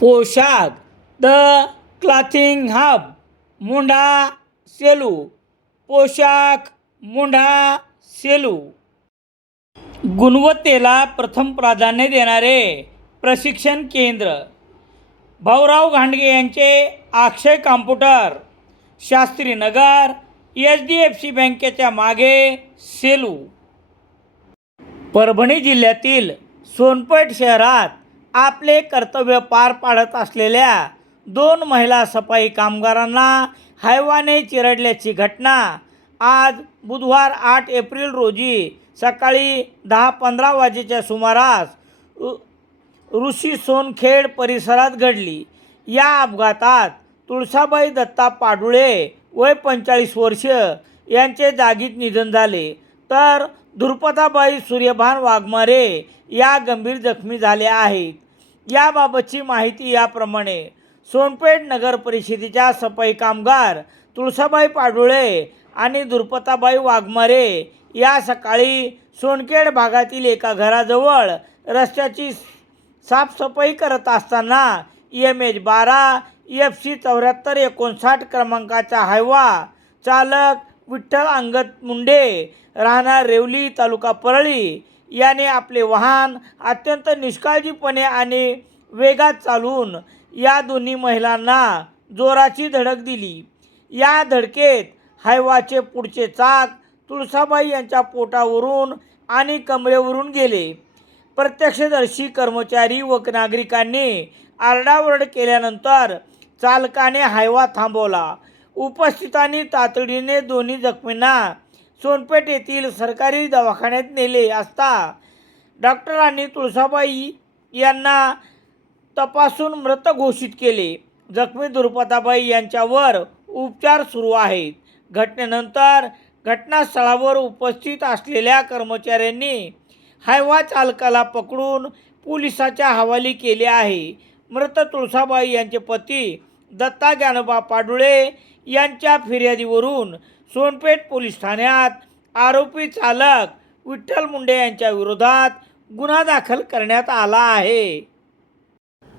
पोशाख the clothing hub मुंढा Selu. पोशाख मुंढा सेलू. गुणवत्तेला प्रथम प्राधान्य देणारे प्रशिक्षण केंद्र. भाऊराव घांडगे यांचे अक्षय कॉम्प्युटर, शास्त्रीनगर, HDFC बँकेच्या मागे, सेलू. परभणी जिल्ह्यातील सोनपेठ शहरात आपले कर्तव्य पार पाडत असलेल्या 2 महिला सफाई कामगारांना हैवाने चिरडल्याची घटना आज बुधवार 8 एप्रिल रोजी सकाळी 10:15 वाजेच्या सुमारास ऋषी सोनखेड परिसरात घडली. या अपघातात तुळसाबाई दत्ता पाडुळे वय 45 वर्ष यांचे जागीच निधन झाले, तर धुरपताबाई सूर्यभान वाघमारे या गंभीर जखमी झाल्या आहेत. याबाबतची माहिती याप्रमाणे. सोनपेठ नगर परिषदेच्या सफाई कामगार तुळसाबाई पाडुळे आणि धुरपताबाई वाघमारे या सकाळी सोनखेड भागातील एका घराजवळ रस्त्याची साफसफाई करत असताना MH12 FC 7459 क्रमांकाचा हायवा चालक विठ्ठल अंगद मुंडे राहणार रेवली तालुका परळी याने आपले वाहन अत्यंत निष्काळजीपणे आणि वेगात चालवून या दोन्ही महिलांना जोराची धडक दिली. या धडकेत हायवाचे पुढचे चाक तुळसाबाई यांच्या पोटावरून आणि कमरेवरून गेले. प्रत्यक्षदर्शी कर्मचारी व नागरिकांनी आरडाओरड केल्यानंतर चालकाने हायवा थांबवला. उपस्थितांनी तातडीने दोन्ही जखमींना सोनपेठ येथील सरकारी दवाखान्यात नेले असता डॉक्टरांनी तुळसाबाई यांना तपासून मृत घोषित केले. जखमी धुरपताबाई यांच्यावर उपचार सुरू आहेत. घटनेनंतर घटनास्थळावर उपस्थित असलेल्या कर्मचाऱ्यांनी हायवा चालकाला पकडून पोलिसाच्या हवाली केले आहे. मृत तुळसाबाई यांचे पती दत्ता ज्ञानोबा पाडुळे यांच्या फिर्यादीवरून सोनपेठ पोलीस ठाण्यात आरोपी चालक विठ्ठल मुंडे यांच्या विरोधात गुन्हा दाखल करण्यात आला आहे.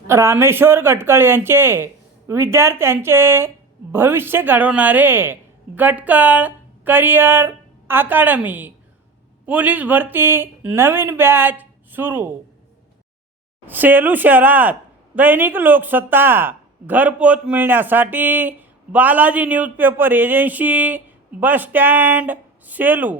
रामेश्वर गटकळ यांचे विद्यार्थ्यांचे भविष्य घडवणारे गटकळ करिअर अकादमी. पोलीस भरती नवीन बॅच सुरू. सेलू शहरात दैनिक लोकसत्ता घरपोच मिळण्यासाठी Balaji newspaper agency, bus stand, Selu.